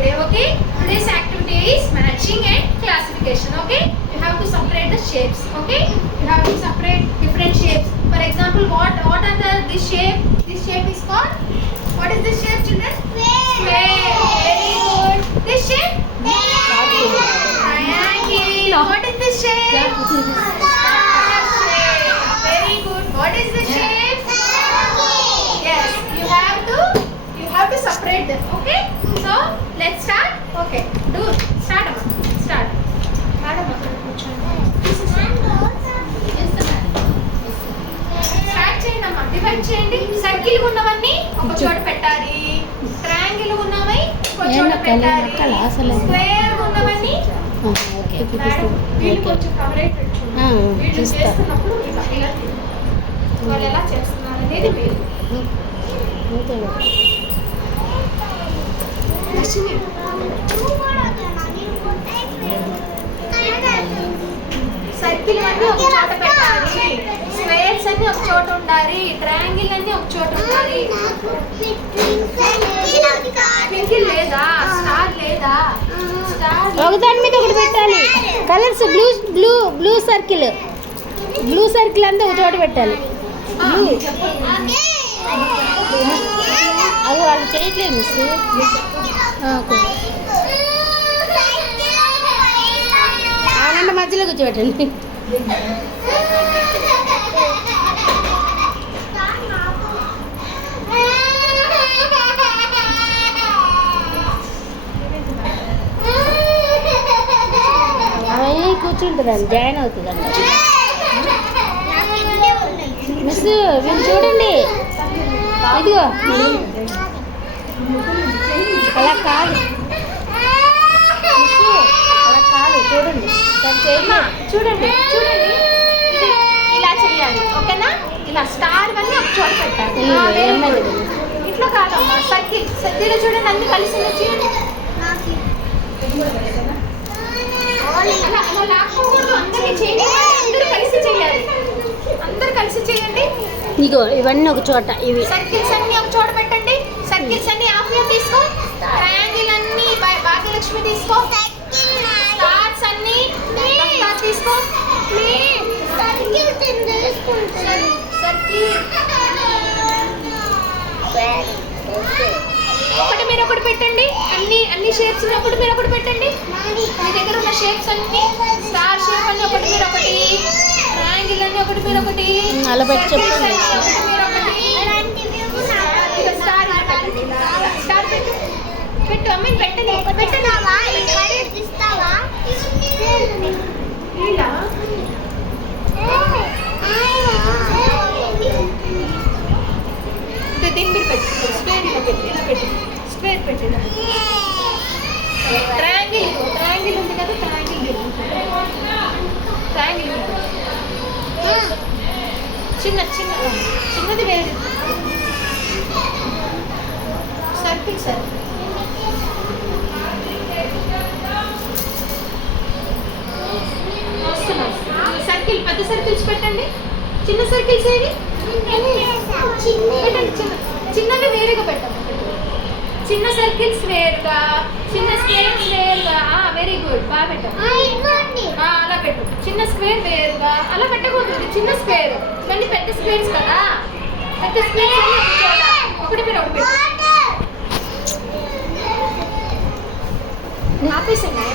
today, okay? Today's activity is matching and classification, okay? You have to separate the shapes, okay? You have to separate different shapes. For example, what are this shape? This shape is called, what is this shape, children? Square. Very good. This shape? Triangle. What is this shape? Star shape. Very good. What is this shape? Yes, you have to separate them, okay? So let's start. Okay, start Amma. Start. Start చేయండి అమ్మా. Divide చేయండి. Circle ఉన్నవన్నీ ఒక చోట పెట్టాలి, triangle ఉన్నవి ఒక చోట పెట్టాలి, స్క్వేర్ ఉన్నవన్నీ వీళ్ళు కొంచెం కవరేజ్ పెట్టుకోండి. వీళ్ళు చేస్తున్నప్పుడు వాళ్ళు ఎలా చేస్తున్నారు అనేది మీరు సర్కిల్ అన్ని ఒక చోట పెట్టాలి, స్క్వేర్స్ అన్ని ఒక చోట ఉండాలి, ట్రయాంగిల్ అన్ని ఒక చోట ఉండాలి. ట్వింకిల్ లేదా, స్టార్ లేదా, ఒకదాని మీద ఒకటి పెట్టాలి. కలర్స్ బ్లూ సర్కిల్ అంతా ఒక చోట పెట్టాలి. బ్లూ అది వాళ్ళు చేయట్లేదు మిస్. ఆనంద మధ్యలో కూర్చోబెట్టండి. కూర్చుంటుందండి, జాయిన్ అవుతుందండి. మిస్ వీళ్ళు చూడండి, ఇదిగో అలా కాదు, అలా కాదు, చూడండి చూడండి ఇలా చేయాలి, ఓకేనా? ఇలా స్టార్ అన్ని ఒక చోట పెట్టాలి. ఇట్లా కాదమ్మా, సర్కిల్ చూడండి, అన్ని కలిసి చేయండి. అలా లాక్కోకూడదు, అందరికీ చేయండి. అందరూ కలిసి చేయండి. ఇగో ఇవన్నీ ఒక చోట, ఇవి సర్కిల్స్ అన్ని ఒక చోట పెట్టండి. సర్కిల్స్ అన్ని ఆఫ్లో తీసుకో, ట్రయాంగిల్ అన్ని భాగ్యలక్ష్మి తీసుకో, స్టార్స్ అన్ని తీసుకో. ఒకటి మీరు ఒకటి పెట్టండి. అన్ని షేప్స్ ఒకటి మీరు ఒకటి పెట్టండి. మీ దగ్గర ఉన్న షేప్స్ అన్ని, స్టార్ షేప్ అన్ని ఒకటి మీరు ఒకటి, ట్రయాంగిల్ అన్ని ఒకటి మీరు ఒకటి, అలా పెట్టి చెప్పండి. ఒకటి మీరు ఒకటి, స్టార్ పెట్టు అమ్మాయి, పెట్టండి. ఇలా దీన్ని మీరు పెట్టు, స్క్వేర్ ఇలా పెట్టు, స్క్వేర్ పెట్టు. ట్రయాంగిల్ ఉంది కదా, ట్రయాంగిల్ చిన్నది వేరే సర్కిల్ సర్కిల్ పెద్ద సర్కిల్స్ పెట్టండి. చిన్న సర్కిల్స్ ఏవి పెట్టండి. చిన్నవి వేరుగా పెట్టండి. చిన్న సర్కిల్స్ వేరుగా, చిన్న స్క్వేర్స్ వేరుగా. వెరీ గుడ్, బాగా పెట్టండి. అలా పెట్టు. చిన్న స్క్వేర్ వేరుగా అలా పెట్టకూడదు. చిన్న స్క్వేర్, ఇవన్నీ పెద్ద స్క్వేర్స్ కదా. పెద్ద స్క్వేర్స్ ఒకటి మీరు ఒకటి పెట్టు. ఆపేసండి.